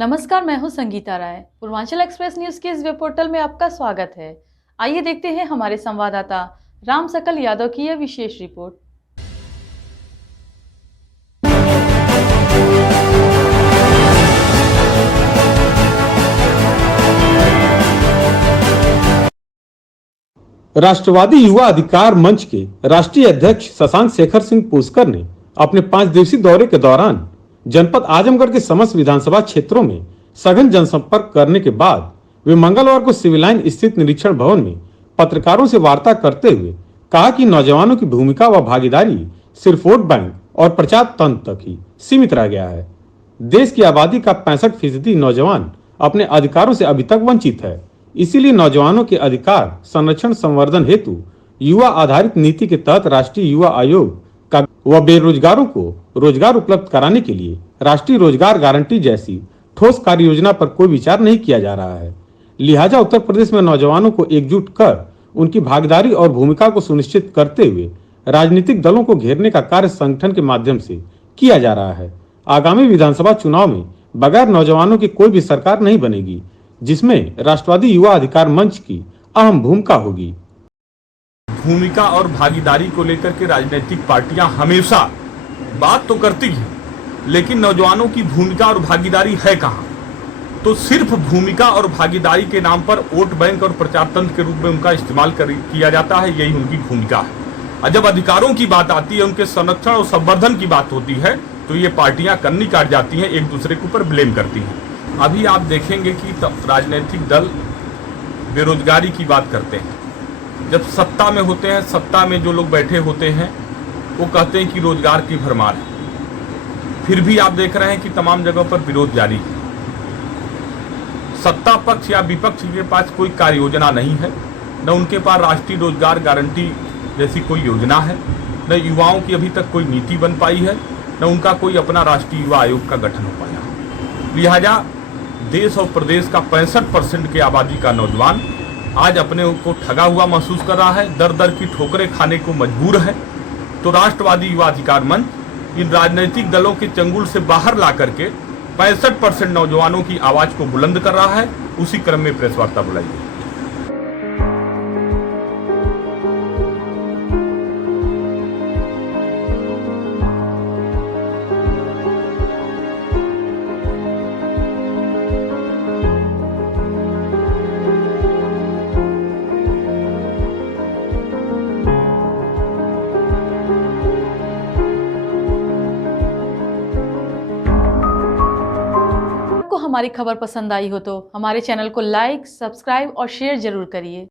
नमस्कार, मैं हूं संगीता राय। पूर्वांचल एक्सप्रेस न्यूज के इस वेब पोर्टल में आपका स्वागत है। आइए देखते हैं हमारे संवाददाता राम सकल यादव की यह विशेष रिपोर्ट। राष्ट्रवादी युवा अधिकार मंच के राष्ट्रीय अध्यक्ष शशांक शेखर सिंह पुष्कर ने अपने 5 दिवसीय दौरे के दौरान जनपद आजमगढ़ के समस्त विधानसभा क्षेत्रों में सघन जनसंपर्क करने के बाद वे मंगलवार को सिविल लाइन स्थित निरीक्षण भवन में पत्रकारों से वार्ता करते हुए कहा कि नौजवानों की भूमिका व भागीदारी सिर्फ वोट बैंक और प्रचार तंत्र तक ही सीमित रह गया है। देश की आबादी का 65% नौजवान अपने अधिकारों से अभी तक वंचित है। इसीलिए नौजवानों के अधिकार संरक्षण संवर्धन हेतु युवा आधारित नीति के तहत राष्ट्रीय युवा आयोग का व बेरोजगारों को रोजगार उपलब्ध कराने के लिए राष्ट्रीय रोजगार गारंटी जैसी ठोस कार्य योजना पर कोई विचार नहीं किया जा रहा है। लिहाजा उत्तर प्रदेश में नौजवानों को एकजुट कर उनकी भागीदारी और भूमिका को सुनिश्चित करते हुए राजनीतिक दलों को घेरने का कार्य संगठन के माध्यम से किया जा रहा है। आगामी विधानसभा चुनाव में बगैर नौजवानों की कोई भी सरकार नहीं बनेगी, जिसमें राष्ट्रवादी युवा अधिकार मंच की अहम भूमिका होगी। भूमिका और भागीदारी को लेकर के राजनीतिक पार्टियां हमेशा बात तो करती हैं, लेकिन नौजवानों की भूमिका और भागीदारी है कहां? तो सिर्फ भूमिका और भागीदारी के नाम पर वोट बैंक और प्रचार तंत्र के रूप में उनका इस्तेमाल किया जाता है। यही उनकी भूमिका है। और जब अधिकारों की बात आती है, उनके संरक्षण और संवर्धन की बात होती है, तो ये पार्टियां कन्नी काट जाती हैं, एक दूसरे के ऊपर ब्लेम करती हैं। अभी आप देखेंगे कि राजनीतिक दल बेरोजगारी की बात करते हैं। जब सत्ता में होते हैं, सत्ता में जो लोग बैठे होते हैं वो कहते हैं कि रोजगार की भरमार है। फिर भी आप देख रहे हैं कि तमाम जगहों पर विरोध जारी है। सत्ता पक्ष या विपक्ष के पास कोई कार्य योजना नहीं है, न उनके पास राष्ट्रीय रोजगार गारंटी जैसी कोई योजना है, न युवाओं की अभी तक कोई नीति बन पाई है, न उनका कोई अपना राष्ट्रीय युवा आयोग का गठन हो पाया। लिहाजा देश और प्रदेश का 65% की आबादी का नौजवान आज अपने को ठगा हुआ महसूस कर रहा है, दर दर की ठोकरें खाने को मजबूर है। तो राष्ट्रवादी युवा अधिकार मंच इन राजनीतिक दलों के चंगुल से बाहर ला करके 65% नौजवानों की आवाज को बुलंद कर रहा है। उसी क्रम में प्रेस वार्ता बुलाई है। आपको हमारी खबर पसंद आई हो तो हमारे चैनल को लाइक, सब्सक्राइब और शेयर जरूर करिए।